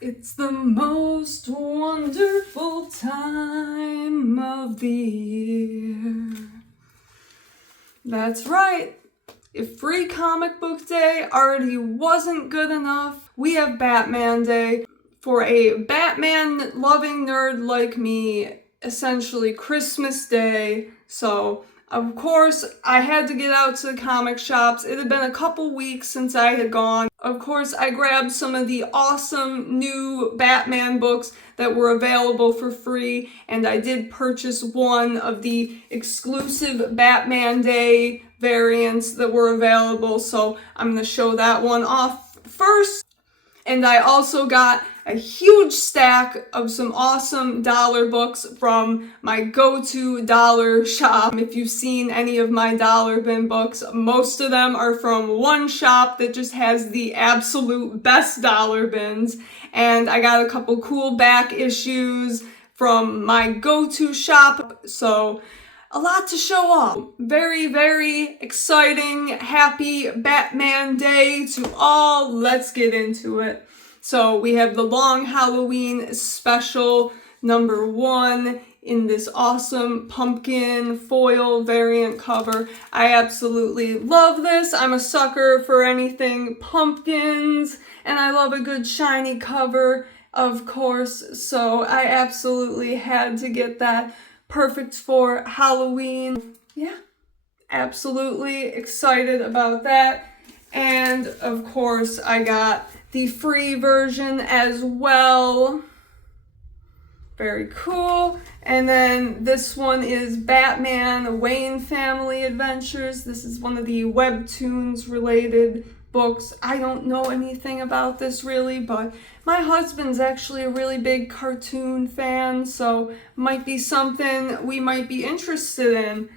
It's the most wonderful time of the year. That's right. If Free Comic Book Day already wasn't good enough, we have Batman Day. For a Batman-loving nerd like me, essentially Christmas Day. So, of course, I had to get out to the comic shops. It had been a couple weeks since I had gone. Of course, I grabbed some of the awesome new Batman books that were available for free, and I did purchase one of the exclusive Batman Day variants that were available, so I'm going to show that one off first. And I also got a huge stack of some awesome dollar books from my go-to dollar shop. If you've seen any of my dollar bin books, most of them are from one shop that just has the absolute best dollar bins. And I got a couple cool back issues from my go-to shop, so a lot to show off. Very, very exciting, happy Batman Day to all. Let's get into it. So we have the Long Halloween Special #1 in this awesome pumpkin foil variant cover. I absolutely love this. I'm a sucker for anything pumpkins, and I love a good shiny cover, of course, so I absolutely had to get that. Perfect for Halloween. Yeah, absolutely excited about that. And of course, I got the free version as well. Very cool. And then this one is Batman Wayne Family Adventures. This is one of the webtoons related books. I don't know anything about this really, but my husband's actually a really big cartoon fan, so might be something we might be interested in.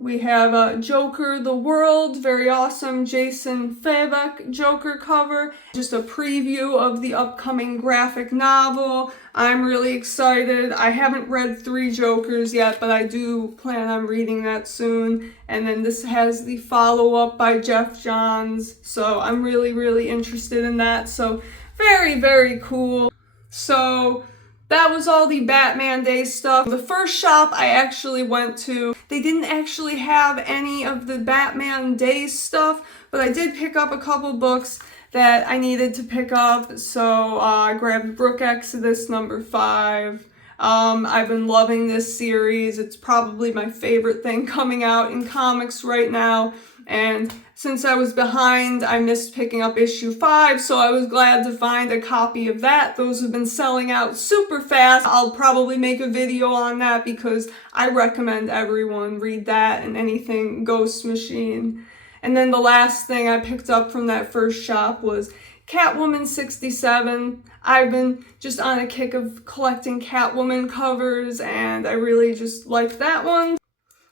We have Joker the World, very awesome Jason Fabok Joker cover. Just a preview of the upcoming graphic novel. I'm really excited. I haven't read 3 Jokers yet, but I do plan on reading that soon. And then this has the follow-up by Jeff Johns, so I'm really, really interested in that. So very, very cool. So that was all the Batman Day stuff. The first shop I actually went to, they didn't actually have any of the Batman Day stuff, but I did pick up a couple books that I needed to pick up, so I grabbed Brook Exodus #5. I've been loving this series. It's probably my favorite thing coming out in comics right now, and since I was behind, I missed picking up issue 5, so I was glad to find a copy of that. Those have been selling out super fast. I'll probably make a video on that because I recommend everyone read that and anything Ghost Machine. And then the last thing I picked up from that first shop was Catwoman 67. I've been just on a kick of collecting Catwoman covers, and I really just like that one.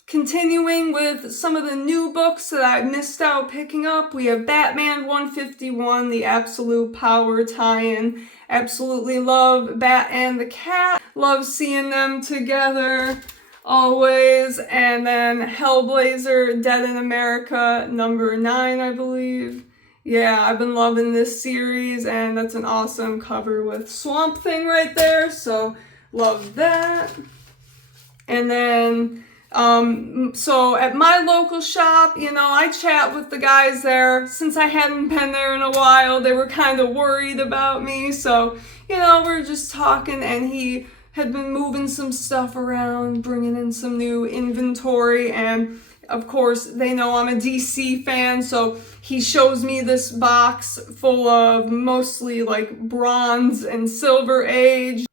Continuing with some of the new books that I missed out picking up, we have Batman 151, the Absolute Power tie-in. Absolutely love Bat and the Cat. Love seeing them together, always. And then Hellblazer, Dead in America, #9, I believe. Yeah, I've been loving this series, and that's an awesome cover with Swamp Thing right there, so love that. And then so at my local shop, I chat with the guys there. Since I hadn't been there in a while, they were kind of worried about me. So, we're just talking, and he had been moving some stuff around, bringing in some new inventory. And of course, they know I'm a DC fan, so he shows me this box full of mostly like Bronze and Silver Age.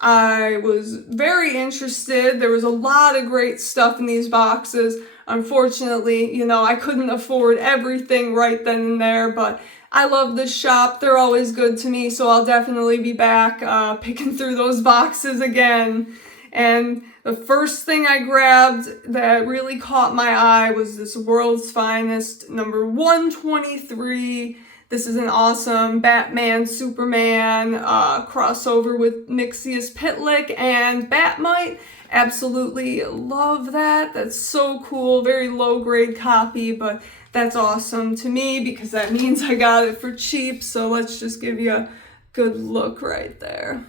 I was very interested. There was a lot of great stuff in these boxes. Unfortunately, I couldn't afford everything right then and there, but I love this shop. They're always good to me, so I'll definitely be back picking through those boxes again. And the first thing I grabbed that really caught my eye was this World's Finest #123. This is an awesome Batman, Superman crossover with Mixius Pitlick and Batmite. Absolutely love that. That's so cool. Very low grade copy, but that's awesome to me because that means I got it for cheap. So let's just give you a Good look right there.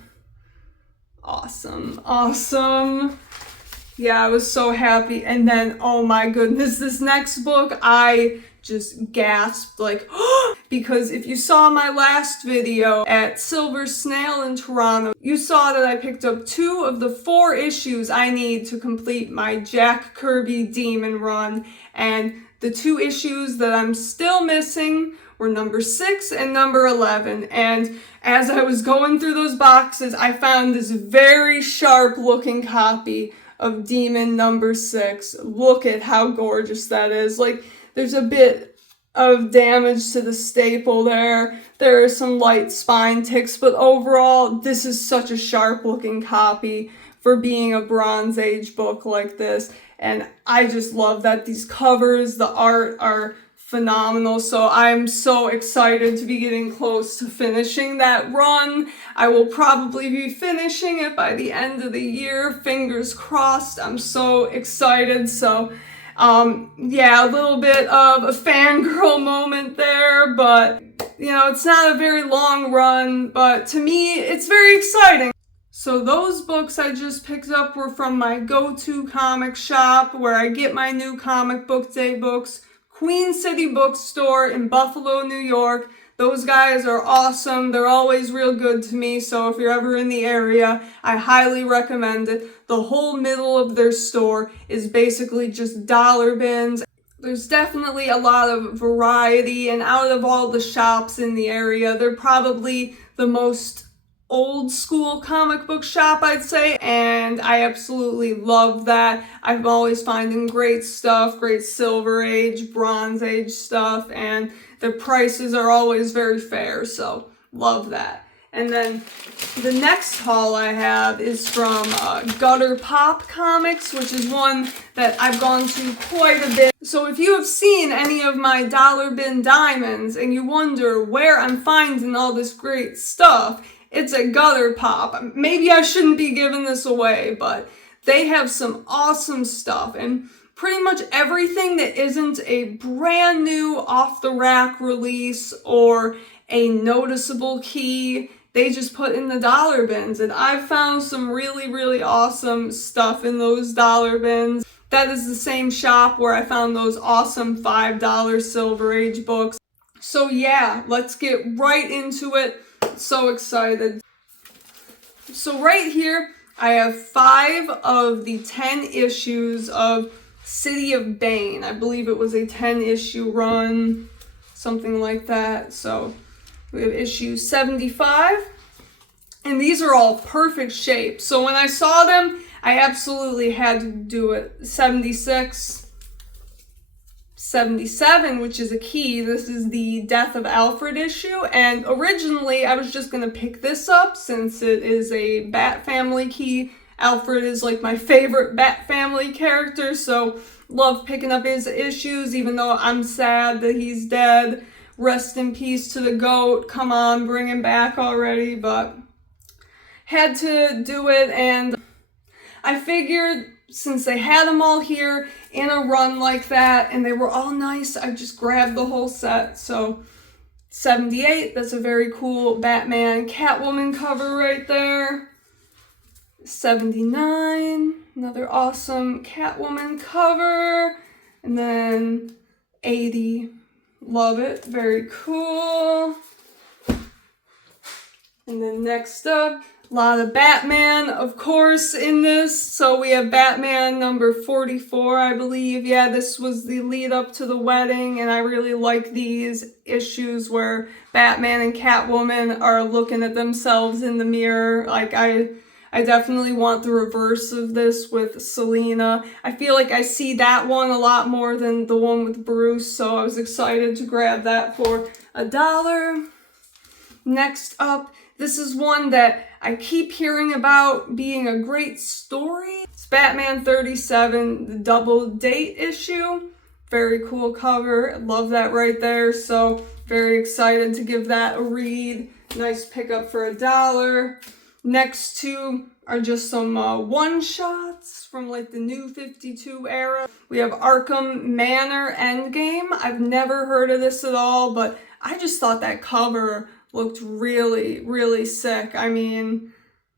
Awesome, awesome. Yeah, I was so happy. And then, oh my goodness, this next book, I just gasped like, because if you saw my last video at Silver Snail in Toronto, you saw that I picked up 2 of the 4 issues I need to complete my Jack Kirby Demon run. And the 2 issues that I'm still missing were number 6 and number 11. And as I was going through those boxes, I found this very sharp looking copy of Demon number 6. Look at how gorgeous that is. Like, there's a bit of damage to the staple there. There are some light spine ticks, but overall, this is such a sharp looking copy for being a Bronze Age book like this. And I just love that these covers, the art are phenomenal. So I'm so excited to be getting close to finishing that run. I will probably be finishing it by the end of the year. Fingers crossed. I'm so excited. So yeah, a little bit of a fangirl moment there, but you know, it's not a very long run, but to me, it's very exciting. So those books I just picked up were from my go-to comic shop where I get my new comic book day books, Queen City Bookstore in Buffalo, New York. Those guys are awesome. They're always real good to me. So if you're ever in the area, I highly recommend it. The whole middle of their store is basically just dollar bins. There's definitely a lot of variety, and out of all the shops in the area, they're probably the most old school comic book shop, I'd say, and I absolutely love that. I'm always finding great stuff, great Silver Age, Bronze Age stuff, and the prices are always very fair, so love that. And then the next haul I have is from Gutter Pop Comics, which is one that I've gone to quite a bit. So if you have seen any of my dollar bin diamonds and you wonder where I'm finding all this great stuff, it's at Gutter Pop. Maybe I shouldn't be giving this away, but they have some awesome stuff. And pretty much everything that isn't a brand new off-the-rack release or a noticeable key, they just put in the dollar bins. And I've found some really, really awesome stuff in those dollar bins. That is the same shop where I found those awesome $5 Silver Age books. So yeah, let's get right into it. So excited. So right here, I have 5 of the 10 issues of City of Bane. I believe it was a 10-issue run, something like that. So we have issue 75, and these are all perfect shape. So when I saw them, I absolutely had to do it. 76, 77, which is a key. This is the Death of Alfred issue, and originally I was just gonna pick this up since it is a Bat Family key. Alfred is like my favorite Bat Family character, so love picking up his issues, even though I'm sad that he's dead. Rest in peace to the GOAT. Come on, bring him back already, but had to do it, and I figured since they had them all here in a run like that, and they were all nice, I just grabbed the whole set. So 78, that's a very cool Batman Catwoman cover right there. 79, another awesome Catwoman cover. And then 80, love it, very cool. And then next up, a lot of Batman, of course, in this. So we have Batman number 44, I believe. Yeah, this was the lead up to the wedding, and I really like these issues where Batman and Catwoman are looking at themselves in the mirror. Like, I definitely want the reverse of this with Selena. I feel like I see that one a lot more than the one with Bruce, so I was excited to grab that for $1. Next up, this is one that I keep hearing about being a great story. It's Batman 37, the Double Date issue. Very cool cover. Love that right there. So very excited to give that a read. Nice pickup for $1. Next two are just some one-shots from like the New 52 era. We have Arkham Manor Endgame. I've never heard of this at all, but I just thought that cover looked really, really sick. I mean,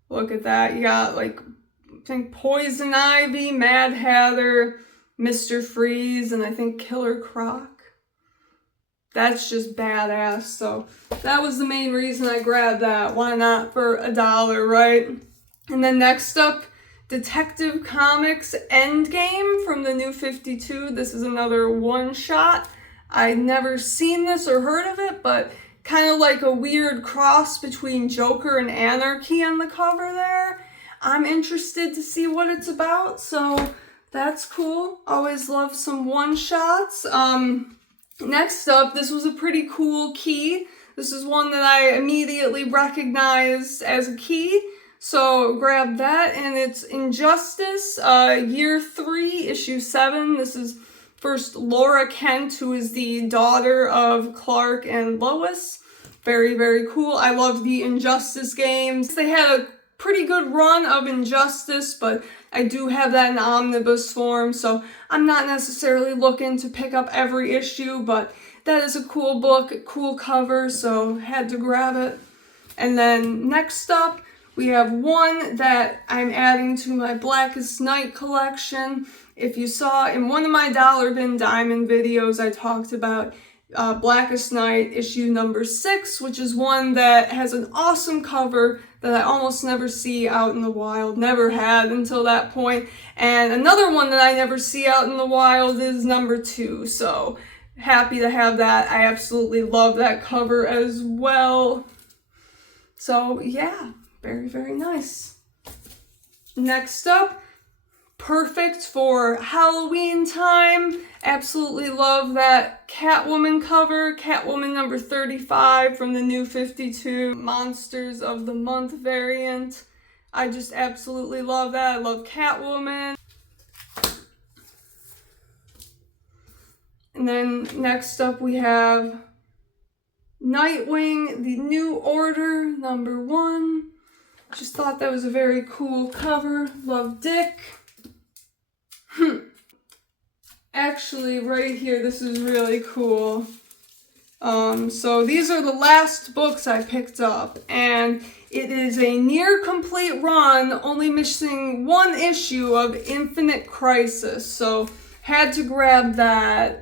look at that. You got like, I think Poison Ivy, Mad Hatter, Mr. Freeze, and I think Killer Croc. That's just badass. So that was the main reason I grabbed that. Why not for $1, right? And then next up, Detective Comics Endgame from the New 52. This is another one-shot. I'd never seen this or heard of it, but kind of like a weird cross between Joker and Anarchy on the cover there. I'm interested to see what it's about, so that's cool. Always love some one-shots. Next up, this was a pretty cool key. This is one that I immediately recognized as a key, so grab that, and it's Injustice, Year 3, Issue 7. This is first Laura Kent, who is the daughter of Clark and Lois. Very, very cool. I love the Injustice games. They had a pretty good run of Injustice, but I do have that in omnibus form, so I'm not necessarily looking to pick up every issue, but that is a cool book, cool cover, so had to grab it. And then next up, we have one that I'm adding to my Blackest Night collection. If you saw in one of my Dollar Bin Diamond videos, I talked about Blackest Night issue number 6, which is one that has an awesome cover that I almost never see out in the wild, never had until that point. And another one that I never see out in the wild is number 2, so happy to have that. I absolutely love that cover as well. So yeah, very, very nice. Next up, perfect for Halloween time. Absolutely love that Catwoman cover. Catwoman number 35 from the New 52 Monsters of the Month variant. I just absolutely love that. I love Catwoman. And then next up we have Nightwing, the New Order number 1. Just thought that was a very cool cover. Love Dick. Actually, right here, this is really cool. So these are the last books I picked up, and it is a near complete run, only missing one issue of Infinite Crisis, so had to grab that.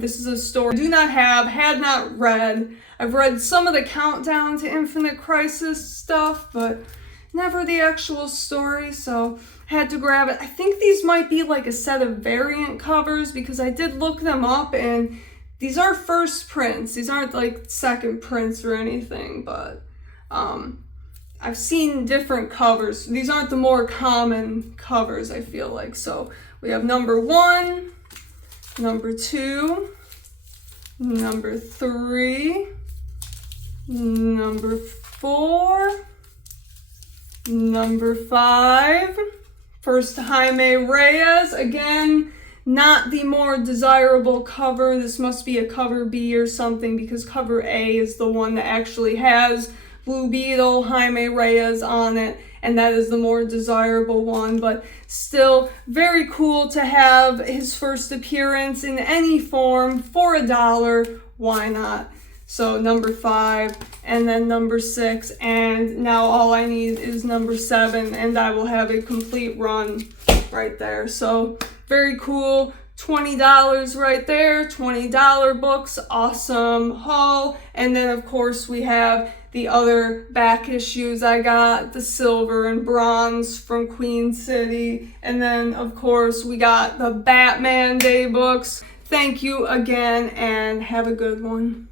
This is a story I do not have, had not read. I've read some of the Countdown to Infinite Crisis stuff, but never the actual story, so had to grab it. I think these might be like a set of variant covers because I did look them up, and these are first prints. These aren't like second prints or anything, but I've seen different covers. These aren't the more common covers, I feel like. So we have number 1, number 2, number 3, number 4, number 5, first Jaime Reyes, again, not the more desirable cover. This must be a cover B or something because cover A is the one that actually has Blue Beetle, Jaime Reyes on it, and that is the more desirable one, but still very cool to have his first appearance in any form for $1. Why not? So number 5, and then number 6, and now all I need is number 7, and I will have a complete run right there. So very cool. $20 right there, $20 books, awesome haul. And then of course we have the other back issues I got, the silver and bronze from Queen City. And then of course we got the Batman Day books. Thank you again and have a good one.